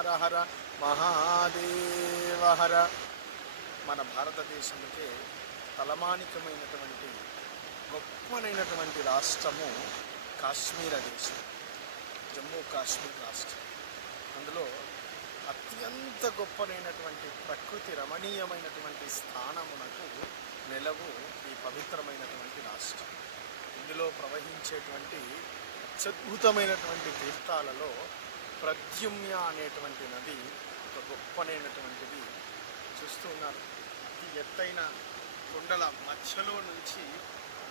ఉత్తరాహార మన భారతదేశంకే తలమానికమైనటువంటి గొప్పనైనటువంటి రాష్ట్రము కాశ్మీర దేశం జమ్మూ కాశ్మీర్ రాష్ట్రం. అందులో అత్యంత గొప్పనైనటువంటి ప్రకృతి రమణీయమైనటువంటి స్థానమునకు నెలవు ఈ పవిత్రమైనటువంటి రాష్ట్రం. ఇందులో ప్రవహించేటువంటి అత్యద్భుతమైనటువంటి తీర్థాలలో ప్రద్యుమ్య అనేటువంటి నది ఒక గొప్పనైనటువంటిది చూస్తూ ఉన్నారు. అతి ఎత్తైన కొండల మధ్యలో నుంచి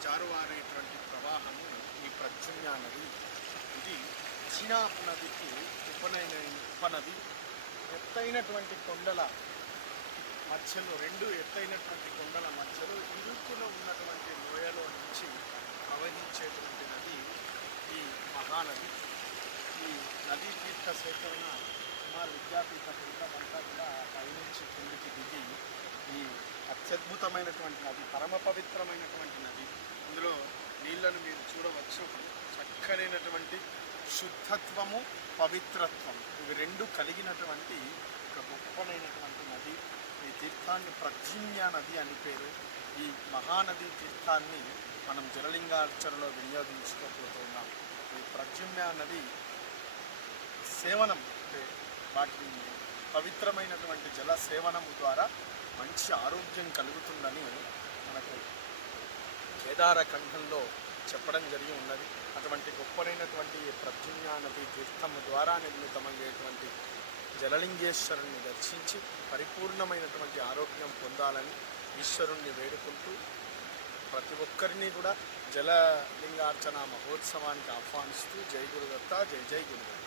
జారువారేటువంటి ప్రవాహము ఈ ప్రద్యుమ్య నది. ఇది చినాబ్ నదికి ఉపనయన ఉపనది. ఎత్తైనటువంటి కొండల మధ్యలో రెండు ఎత్తైనటువంటి కొండల మధ్యలో ఇరుకున ఉన్నటువంటి లోయలో నుంచి ప్రవహించేటువంటి నది ఈ మహానది. ఈ నదికి తీర్థ సేకరణ సుమారు విద్యాపీఠ బృందం అంతా కూడా పైనుంచి కిందికి దిగి ఈ అత్యద్భుతమైనటువంటి నది పరమ పవిత్రమైనటువంటి నది ఇందులో నీళ్ళను మీరు చూడవచ్చు. చక్కనైనటువంటి శుద్ధత్వము పవిత్రత్వం ఇవి రెండు కలిగినటువంటి ఒక గొప్పనైనటువంటి నది. ఈ తీర్థాన్ని ప్రద్యుమ్య నది అని పేరు. ఈ మహానది తీర్థాన్ని మనం జలలింగార్చనలో వినియోగించుకోబోతున్నాం. ఈ ప్రద్యుమ్య నది సేవనం అంటే వాటిని పవిత్రమైనటువంటి జల సేవనము ద్వారా మంచి ఆరోగ్యం కలుగుతుందని మనకు కేదార కంఠంలో చెప్పడం జరిగి ఉన్నది. అటువంటి గొప్పనైనటువంటి ఈ నది తీర్థము ద్వారా నిర్మితమయ్యేటువంటి జలలింగేశ్వరుని దర్శించి పరిపూర్ణమైనటువంటి ఆరోగ్యం పొందాలని ఈశ్వరుణ్ణి వేడుకుంటూ ప్రతి ఒక్కరిని కూడా జలలింగార్చన మహోత్సవానికి ఆహ్వానిస్తూ జై గురుదత్త జై జై గురుదత్త.